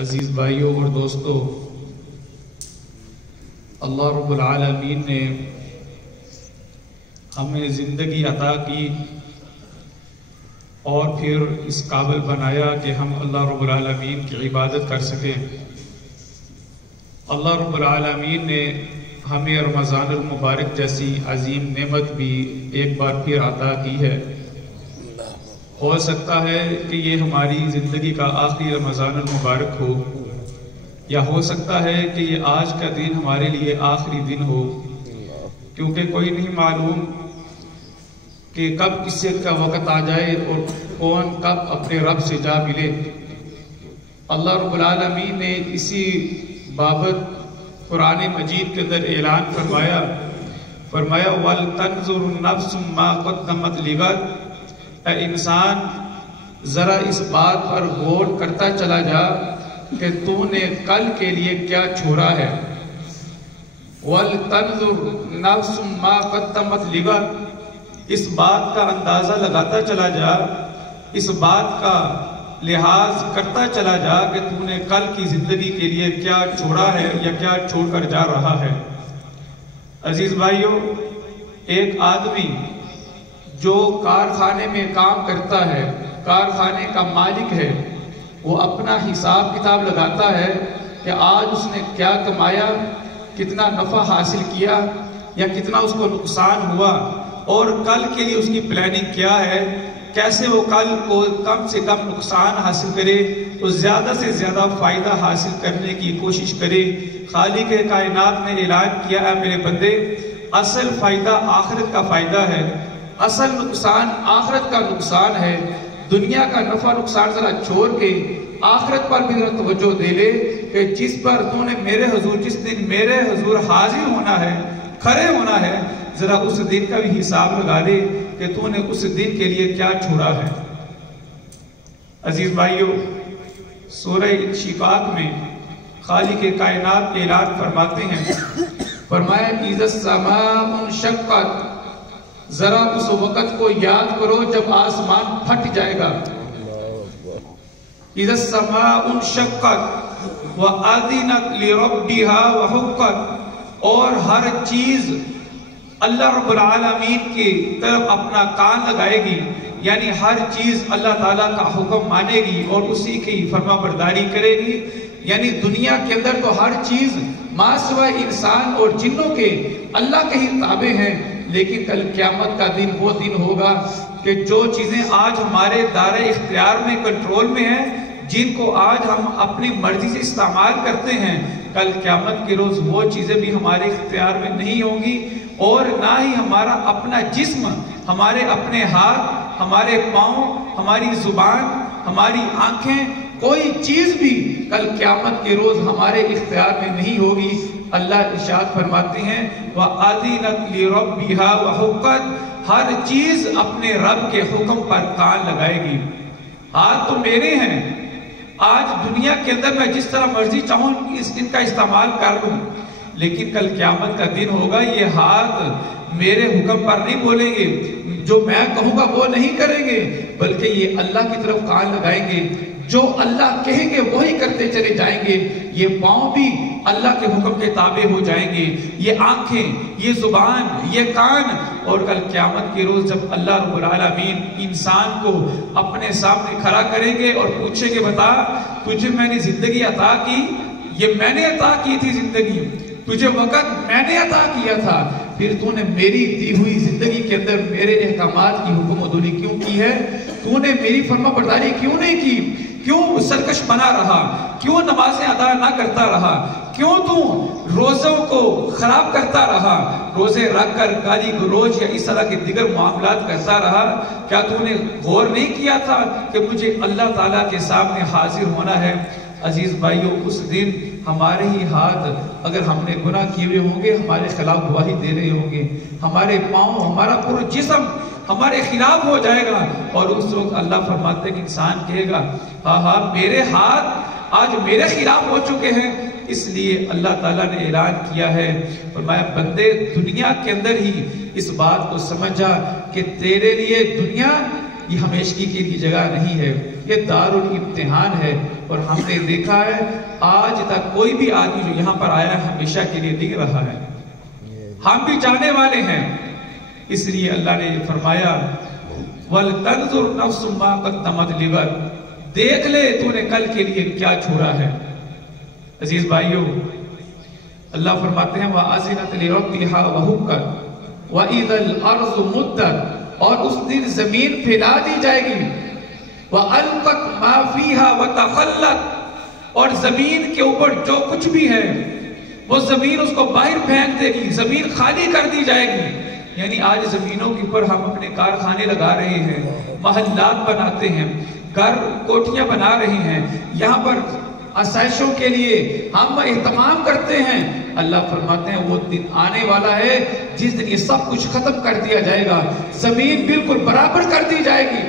عزیز بھائیوں اور دوستو، اللہ رب العالمین نے ہمیں زندگی عطا کی اور پھر اس قابل بنایا کہ ہم اللہ رب العالمین کی عبادت کر سکیں۔ اللہ رب العالمین نے ہمیں رمضان المبارک جیسی عظیم نعمت بھی ایک بار پھر عطا کی ہے۔ ہو سکتا ہے کہ یہ ہماری زندگی کا آخری رمضان المبارک ہو، یا ہو سکتا ہے کہ یہ آج کا دن ہمارے لیے آخری دن ہو، کیونکہ کوئی نہیں معلوم کہ کب کسی کا وقت آ جائے اور کون کب اپنے رب سے جا ملے۔ اللہ رب العالمین نے اسی بابت قرآن مجید کے اندر اعلان فرمایا وَلْتَنْظُرْ نَفْسٌ مَا قَدَّمَتْ لِغَدٍ۔ اے انسان، ذرا اس بات پر غور کرتا چلا جا کہ تو نے کل کے لیے کیا چھوڑا ہے۔ وَلْتَنْظُرْ نَفْسٌ مَا قَدَّمَتْ لِغَدٍ، اس بات کا اندازہ لگاتا چلا جا، اس بات کا لحاظ کرتا چلا جا کہ تو نے کل کی زندگی کے لیے کیا چھوڑا ہے یا کیا چھوڑ کر جا رہا ہے۔ عزیز بھائیوں، ایک آدمی جو کارخانے میں کام کرتا ہے، کارخانے کا مالک ہے، وہ اپنا حساب کتاب لگاتا ہے کہ آج اس نے کیا کمایا، کتنا نفع حاصل کیا یا کتنا اس کو نقصان ہوا، اور کل کے لیے اس کی پلاننگ کیا ہے، کیسے وہ کل کو کم سے کم نقصان حاصل کرے اور زیادہ سے زیادہ فائدہ حاصل کرنے کی کوشش کرے۔ خالق کائنات نے اعلان کیا ہے، میرے بندے، اصل فائدہ آخرت کا فائدہ ہے، اصل نقصان آخرت کا نقصان ہے۔ دنیا کا نفع نقصان ذرا چھوڑ کے آخرت پر بھی ذرا توجہ دے لے کہ جس پر تو نے میرے حضور، جس دن میرے حضور حاضر ہونا ہے، کھڑے ہونا ہے، ذرا اس دن کا بھی حساب لگا لے کہ تو نے اس دن کے لیے کیا چھوڑا ہے۔ عزیز بھائیوں، سورہ انشقاق میں خالق کائنات اعلان فرماتے ہیں، فرمایا اِذَا السَّمَاءُ انشقت، ذرا اس وقت کو یاد کرو جب آسمان پھٹ جائے گا۔ اِذَا السَّمَاءُ انشقت وَأَذِنَتْ لِرَبِّهَا وَحُقَّتْ، اور ہر چیز اللہ رب العالمین کی طرف اپنا کان لگائے گی، یعنی ہر چیز اللہ تعالیٰ کا حکم مانے گی اور اسی کی فرما برداری کرے گی۔ یعنی دنیا کے اندر تو ہر چیز ما سوائے انسان اور جنوں کے اللہ کے ہی تابع ہیں، لیکن کل قیامت کا دن وہ دن ہوگا کہ جو چیزیں آج ہمارے دائرۂ اختیار میں، کنٹرول میں ہیں، جن کو آج ہم اپنی مرضی سے استعمال کرتے ہیں، کل قیامت کے روز وہ چیزیں بھی ہمارے اختیار میں نہیں ہوں گی، اور نہ ہی ہمارا اپنا جسم، ہمارے اپنے ہاتھ، ہمارے پاؤں، ہماری زبان، ہماری آنکھیں، کوئی چیز بھی کل قیامت کے روز ہمارے اختیار میں نہیں ہوگی۔ اللہ ارشاد فرماتے ہیں وَأَذِنَتْ لِرَبِّهَا وَحُقَّتْ، ہر چیز اپنے رب کے حکم پر کان لگائے گی۔ ہاتھ تو میرے ہیں، آج دنیا کے اندر میں جس طرح مرضی چاہوں ان کا استعمال کر لوں، لیکن کل قیامت کا دن ہوگا، یہ ہاتھ میرے حکم پر نہیں بولیں گے، جو میں کہوں گا وہ نہیں کریں گے، بلکہ یہ اللہ کی طرف کان لگائیں گے، جو اللہ کہیں گے وہی کرتے چلے جائیں گے۔ یہ پاؤں بھی اللہ کے حکم کے تابع ہو جائیں گے، یہ آنکھیں، یہ زبان، یہ کان، اور کل قیامت کے روز جب اللہ رب العالمین انسان کو اپنے سامنے کھڑا کریں گے اور پوچھیں گے، بتا تجھے میں نے زندگی عطا کی، یہ میں نے عطا کی تھی زندگی، تجھے وقت میں نے عطا کیا تھا، پھر تو نے میری دی ہوئی زندگی کے اندر میرے احکامات کی حکم عدولی کیوں کی ہے؟ تو نے میری فرما برداری کیوں نہیں کی؟ کیوں سرکش بنا رہا؟ کیوں نمازیں ادا نہ کرتا رہا؟ کیوں تو روزوں کو خراب کرتا رہا؟ روزے رکھ کر گالی گلوچ یا اس طرح کے دیگر معاملات کرتا رہا؟ کیا تو نے غور نہیں کیا تھا کہ مجھے اللہ تعالیٰ کے سامنے حاضر ہونا ہے؟ عزیز بھائیوں، اس دن ہمارے ہی ہاتھ، اگر ہم نے گناہ کیے ہوئے ہوں گے، ہمارے خلاف گواہی دے رہے ہوں گے، ہمارے پاؤں، ہمارا پورا جسم ہمارے خلاف ہو جائے گا، اور اس وقت اللہ فرماتے ہیں کہ انسان کہے گا ہاں میرے ہاتھ آج میرے خلاف ہو چکے ہیں۔ اس لیے اللہ تعالیٰ نے اعلان کیا ہے، فرمایا بندے دنیا کے اندر ہی اس بات کو سمجھا کہ تیرے لیے دنیا یہ ہمیشگی کے لیے جگہ نہیں ہے، یہ دارالامتحان ہے۔ اور ہم نے دیکھا ہے آج تک کوئی بھی آدمی جو یہاں پر آیا ہے ہمیشہ کے لیے نہیں رہا ہے، ہم بھی جانے والے ہیں۔ اس لیے اللہ نے فرمایا وَلْتَنْظُرْ نَفْسٌ مَا قَدَّمَتْ لِغَدٍ، دیکھ لے تو نے کل کے لیے کیا چھوڑا ہے۔ عزیز بھائیوں، اللہ فرماتے ہیں وَأَذِنَتْ لِرَبِّهَا وَحُقَّتْ وَإِذَا الْأَرْضُ مُدَّتْ، اور اس دن زمین پھیلا دی جائے گی، وَأَلْقَتْ مَا فِيهَا وَتَخَلَّتْ، اور زمین کے اوپر جو کچھ بھی ہے وہ زمین اس کو باہر پھینک دے گی، زمین خالی کر دی جائے گی۔ یعنی آج زمینوں کے اوپر ہم اپنے کارخانے لگا رہے ہیں، محلات بناتے ہیں، گھر کوٹھیاں بنا رہے ہیں، یہاں پر آسائشوں کے لیے ہم اہتمام کرتے ہیں۔ اللہ فرماتے ہیں وہ دن آنے والا ہے جس دن یہ سب کچھ ختم کر دیا جائے گا، زمین بالکل برابر کر دی جائے گی۔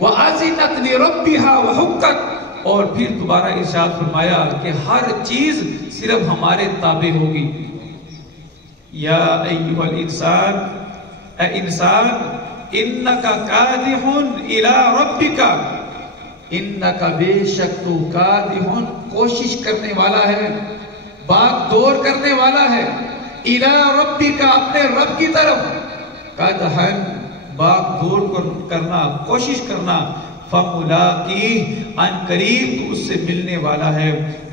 وَأَذِنَتْ لِرَبِّهَا وَحُقَّتْ، اور پھر دوبارہ ارشاد فرمایا کہ ہر چیز صرف ہمارے تابع ہوگی۔ یا ایھا الانسان، اے انسان، انک کادح الی ربک، انک بے شک تو کادح، کوشش کرنے والا ہے، باغ دور کرنے والا ہے، الی ربک، اپنے رب کی طرف، کادحا، باغ دور کرنا، کوشش کرنا، فَمُلَاقِيهِ، ان قریب تو اس سے ملنے والا ہے۔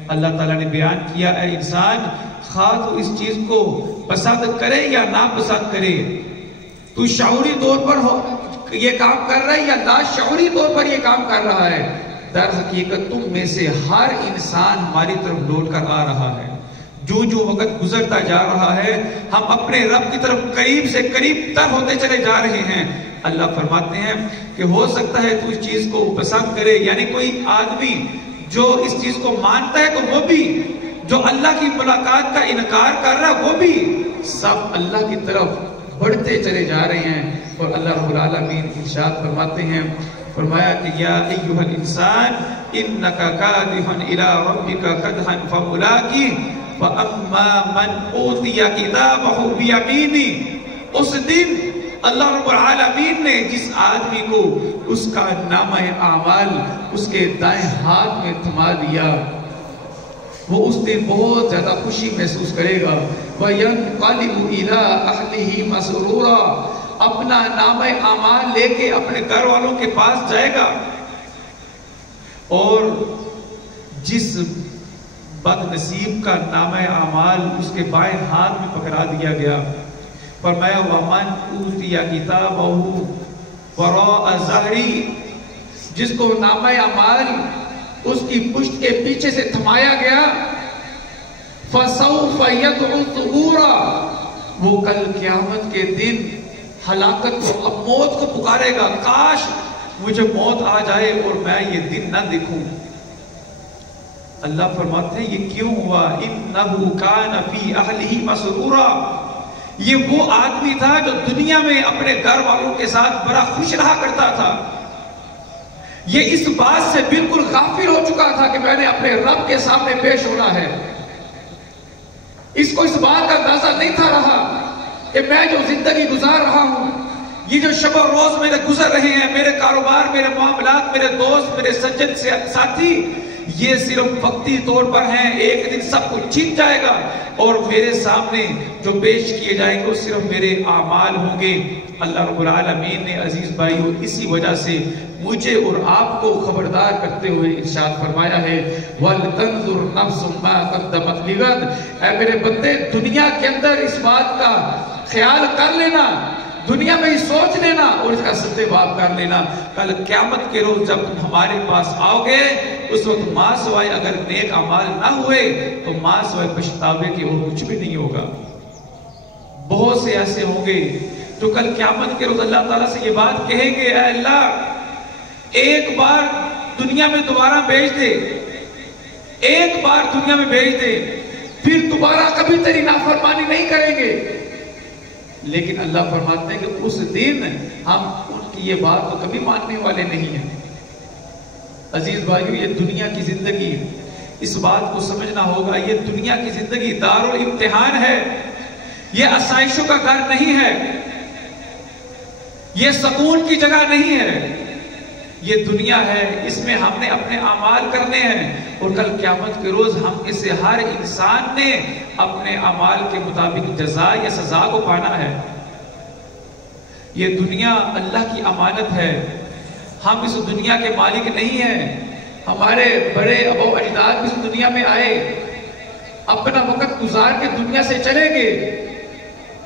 اللہ تعالیٰ نے بیان کیا اے انسان، خواہ تو اس چیز کو پسند کرے یا نہ پسند کرے، تو شعوری طور پر یہ کام کر رہا ہے یا لا شعوری طور پر یہ کام کر رہا ہے، در حقیقت تم میں سے ہر انسان ہماری طرف لوٹ کر آ رہا ہے۔ جو جو وقت گزرتا جا رہا ہے ہم اپنے رب کی طرف قریب سے قریب تر ہوتے چلے جا رہے ہیں۔ اللہ فرماتے ہیں کہ ہو سکتا ہے تو اس چیز کو پسند کرے، یعنی کوئی آدمی جو اس چیز کو مانتا ہے تو وہ بھی، جو اللہ کی ملاقات کا انکار کر رہا ہے وہ بھی، سب اللہ کی طرف بڑھتے چلے جا رہے ہیں۔ اور اللہ رب العالمین ارشاد فرماتے ہیں، فرمایا کہ یا ایھا الانسان انک کادح الی ربک کدحا فملاقیہ فَأَمَّا مَنْ أُوتِيَ كِتَابَهُ بِيَمِينِهِ، اس دن اللہ رب العالمین نے جس آدمی کو اس کا نامہ اعمال اس کے دائیں ہاتھ میں تھما دیا، وہ اس دن بہت زیادہ خوشی محسوس کرے گا۔ وَيَنْقَلِبُ إِلَىٰ أَهْلِهِ مَسْرُورًا، اپنا نامہ اعمال لے کے اپنے گھر والوں کے پاس جائے گا۔ اور جس بد نصیب کا نامہ اعمال اس کے بائیں ہاتھ میں پکڑا دیا گیا، فرمایا وَمَنْ أُوتِيَ كِتَابَهُ وَرَاءَ ظَهْرِهِ، جس کو نامہ اعمال اس کی پشت کے پیچھے سے تھمایا گیا، فَسَوْفَ يَدْعُ ثُبُورًا، وہ کل قیامت کے دن ہلاکت کو، اب موت کو پکارے گا، کاش مجھے موت آ جائے اور میں یہ دن نہ دیکھوں۔ اللہ فرماتے ہیں یہ کیوں ہوا؟ اِنَّهُ كَانَ فِي أَهْلِهِ مَسْرُورًا، یہ وہ آدمی تھا جو دنیا میں اپنے گھر والوں کے ساتھ بڑا خوش رہا کرتا تھا، یہ اس بات سے بالکل غافل ہو چکا تھا کہ میں نے اپنے رب کے سامنے پیش ہونا ہے۔ اس کو اس بات کا اندازہ نہیں تھا رہا کہ میں جو زندگی گزار رہا ہوں، یہ جو شب و روز میرے گزر رہے ہیں، میرے کاروبار، میرے معاملات، میرے دوست، میرے سجن ساتھی، یہ صرف وقتی طور پر ہیں، ایک دن سب کچھ چھن جائے گا اور میرے سامنے جو پیش کیے جائیں گے وہ صرف میرے اعمال ہوں گے۔ اللہ رب العالمین نے عزیز بھائیو اسی وجہ سے مجھے اور آپ کو خبردار کرتے ہوئے ارشاد فرمایا ہے وَلْتَنْظُرْ نَفْسٌ مَا قَدَّمَتْ لِغَدٍ، اے میرے بندے دنیا کے اندر اس بات کا خیال کر لینا، دنیا میں ہی سوچ لینا اور اس کا ستباب کر لینا، کل قیامت کے روز جب تم ہمارے پاس آؤ گے اس وقت ماں سوائے اگر نیک اعمال نہ ہوئے تو ماں سوائے پچھتاوے کے اور کچھ بھی نہیں ہوگا۔ بہت سے ایسے ہوں گے جو کل قیامت کے روز اللہ تعالیٰ سے یہ بات کہیں گے، اے اللہ ایک بار دنیا میں دوبارہ بھیج دے، ایک بار دنیا میں بھیج دے، پھر دوبارہ کبھی تیری نافرمانی نہیں کریں گے۔ لیکن اللہ فرماتے ہیں کہ اس دن ہم ان کی یہ بات کو کبھی ماننے والے نہیں ہیں۔ عزیز بھائیو یہ دنیا کی زندگی، اس بات کو سمجھنا ہوگا، یہ دنیا کی زندگی دارالامتحان ہے، یہ آسائشوں کا گھر نہیں ہے، یہ سکون کی جگہ نہیں ہے۔ یہ دنیا ہے، اس میں ہم نے اپنے اعمال کرنے ہیں، اور کل قیامت کے روز ہم اسے ہر انسان نے اپنے اعمال کے مطابق جزا یا سزا کو پانا ہے۔ یہ دنیا اللہ کی امانت ہے، ہم اس دنیا کے مالک نہیں ہیں۔ ہمارے بڑے ابا اجداد اس دنیا میں آئے، اپنا وقت گزار کے دنیا سے چلے گئے۔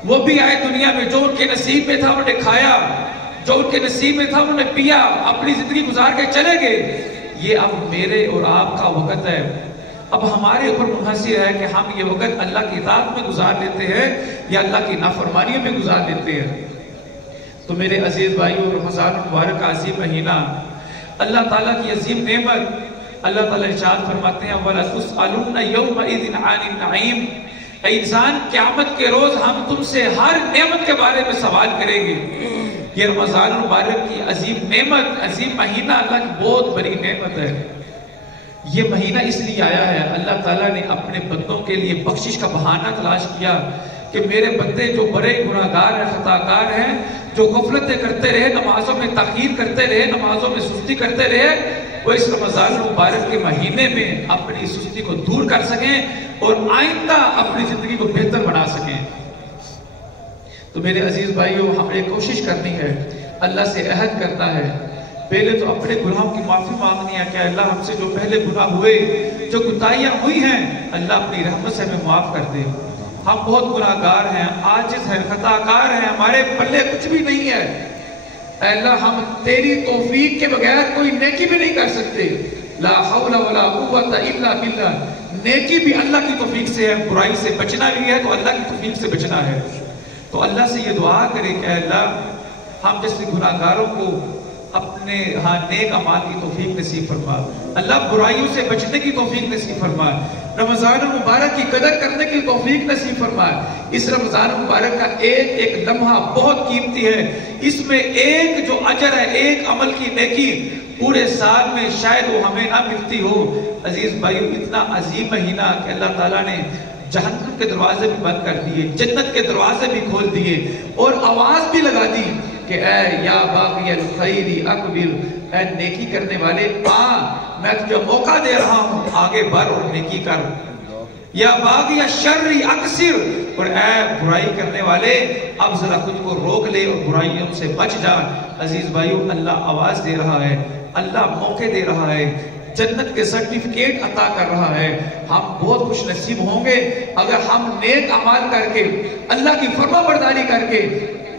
وہ بھی آئے دنیا میں، جو ان کے نصیب میں تھا انہوں نے کھایا، جو ان کے نصیب میں تھا انہوں نے پیا، اپنی زندگی گزار کے چلے گئے۔ یہ اب میرے اور آپ کا وقت ہے، اب ہمارے اوپر منحصر ہے کہ ہم یہ وقت اللہ کی اطاعت میں گزار لیتے ہیں یا اللہ کی نافرمانیوں میں گزار لیتے ہیں۔ تو میرے عزیز بھائیو، رمضان المبارک کا عظیم مہینہ، اللہ تعالیٰ کی عظیم نعمت، اللہ تعالیٰ ارشاد فرماتے ہیں وَلَا تُسْأَلُنَّ يَوْمَئِذٍ عَنِ النَّعِيمِ، اے انسان قیامت کے روز ہم تم سے ہر نعمت کے بارے میں سوال کریں گے۔ یہ رمضان المبارک کی عظیم نعمت، عظیم مہینہ اللہ کی بہت بڑی نعمت ہے۔ یہ مہینہ اس لیے آیا ہے، اللہ تعالیٰ نے اپنے بندوں کے لیے بخشش کا بہانہ تلاش کیا کہ میرے بندے جو بڑے گناہگار ہیں، خطاکار ہیں، جو غفلتیں کرتے رہے، نمازوں میں تاخیر کرتے رہے، نمازوں میں سستی کرتے رہے، وہ اس رمضان المبارک کے مہینے میں اپنی سستی کو دور کر سکیں اور آئندہ اپنی زندگی کو بہتر بنا سکیں۔ تو میرے عزیز بھائیوں، ہم نے کوشش کرنی ہے، اللہ سے عہد کرنا ہے، پہلے تو اپنے گناہوں کی معافی مانگنی ہے کہ اللہ ہم سے جو پہلے گناہ ہوئے، جو کوتاہیاں ہوئی ہیں، اللہ اپنی رحمت سے ہمیں معاف کر دے۔ ہم بہت گناہگار ہیں، عاجز ہیں، خطاکار ہیں، ہمارے پلے کچھ بھی نہیں ہے۔ اے اللہ، ہم تیری توفیق کے بغیر کوئی نیکی بھی نہیں کر سکتے۔ لا حول ولا قوت الا باللہ، نیکی بھی اللہ کی توفیق سے ہے، برائی سے بچنا بھی ہے تو اللہ کی توفیق سے بچنا ہے۔ تو اللہ سے یہ دعا کرے کہ اے اللہ، ہم جیسے گناہگاروں کو اپنے نیک اعمال کی توفیق نصیب فرما، اللہ برائیوں سے بچنے کی توفیق نصیب فرما، رمضان المبارک کی قدر کرنے کی توفیق نصیب فرما۔ اس رمضان المبارک کا ایک ایک لمحہ بہت قیمتی ہے، اس میں ایک جو اجر ہے، ایک عمل کی نیکی پورے سال میں شاید وہ ہمیں نہ ملتی ہو۔ عزیز بھائیو، اتنا عظیم مہینہ کہ اللہ تعالیٰ نے جہنم کے دروازے بھی بند کر دیے، جنت کے دروازے بھی کھول دیے، اور آواز بھی لگا دی کہ اے یا باغی الخیر اقبل، اے نیکی کرنے والے میں تجھے موقع دے رہا ہوں، آگے بڑھ اور نیکی کر۔ یا باغی الشر اقصر، اور اے برائی کرنے والے اب ذرا خود کو روک لے اور برائیوں سے بچ جا۔ عزیز بھائیو، اللہ آواز دے رہا ہے، اللہ موقع دے رہا ہے، جنت کے سرٹیفکیٹ عطا کر رہا ہے۔ ہم بہت خوش نصیب ہوں گے اگر ہم نیک اعمال کر کے، اللہ کی فرما برداری کر کے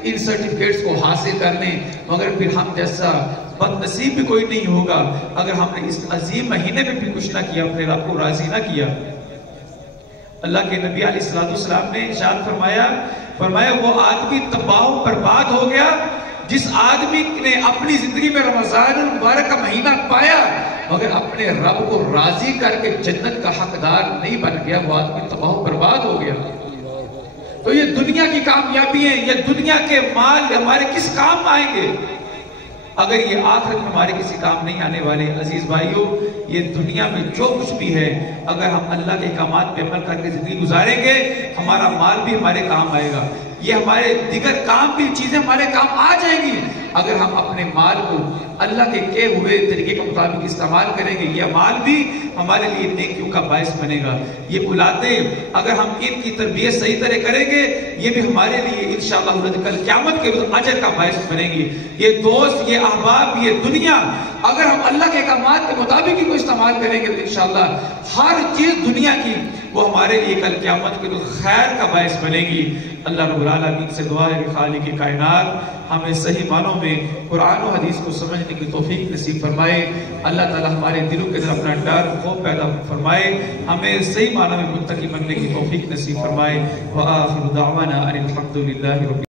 ان سرٹیفکیٹس کو حاصل کر لیں، مگر پھر ہم جیسا بد نصیب بھی کوئی نہیں ہوگا اگر ہم نے اس عظیم مہینے میں بھی کچھ نہ کیا، اپنے رب کو راضی نہ کیا۔ اللہ کے نبی علیہ السلام نے ارشاد فرمایا وہ آدمی تباہ و برباد ہو گیا جس آدمی نے اپنی زندگی میں رمضان المبارک کا مہینہ پایا مگر اپنے رب کو راضی کر کے جنت کا حقدار نہیں بن گیا، وہ آدمی تباہ و برباد ہو گیا۔ تو یہ دنیا کی کامیابی ہیں، یہ دنیا کے مال ہمارے کس کام آئیں گے اگر یہ آخرت میں ہمارے کسی کام نہیں آنے والے؟ عزیز بھائیو، یہ دنیا میں جو کچھ بھی ہے اگر ہم اللہ کے احکامات پہ عمل کر کے زندگی گزاریں گے، ہمارا مال بھی ہمارے کام آئے گا، یہ ہمارے دیگر کام بھی، چیزیں ہمارے کام آ جائیں گی اگر ہم اپنے مال کو اللہ کے کہے ہوئے طریقے کے مطابق استعمال کریں گے۔ یہ مال بھی ہمارے لیے نیکیوں کا باعث بنے گا۔ یہ اولادیں اگر ہم ان کی تربیت صحیح طرح کریں گے، یہ بھی ہمارے لیے انشاءاللہ کل قیامت کے روز اجر کا باعث بنے گی۔ یہ دوست، یہ احباب، یہ دنیا اگر ہم اللہ کے احکامات کے مطابق ہی کو استعمال کریں گے تو انشاءاللہ ہر چیز دنیا کی وہ ہمارے لیے کل قیامت کے روز خیر کا باعث بنے گی۔ اللہ رب العالمین سے دعا ہے کہ خالق کائنات ہمیں صحیح معنوں میں قرآن و حدیث کو سمجھنے کی توفیق نصیب فرمائے۔ اللہ تعالی ہمارے دلوں کے اندر اپنا ڈر خوف پیدا فرمائے، ہمیں صحیح معنوں میں متقی بننے کی توفیق نصیب فرمائے۔ وآخر دعوانا ان الحمد للہ رب